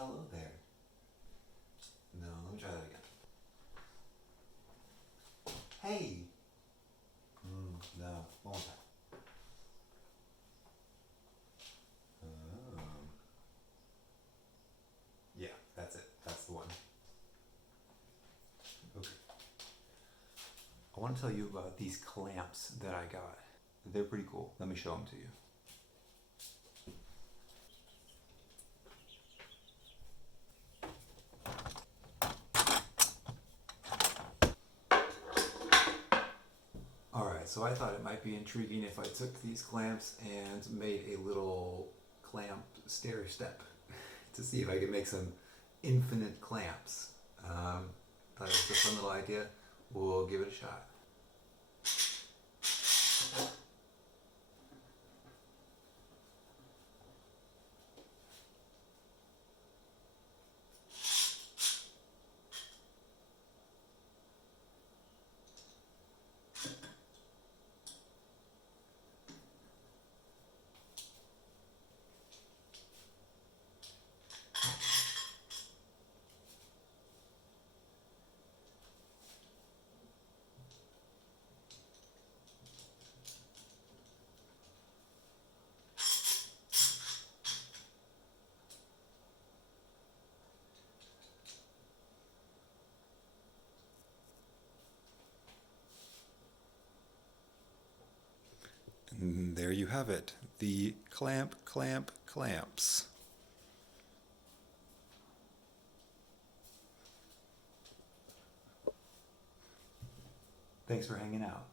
Hello there. No, let me try that again. Hey! No, one more time. Yeah, that's it. That's the one. Okay. I want to tell you about these clamps that I got. They're pretty cool. Let me show them to you. Alright, so I thought it might be intriguing if I took these clamps and made a little clamp stair step to see if I could make some infinite clamps. Thought it was a fun little idea. We'll give it a shot. And there you have it, the clamps. Thanks for hanging out.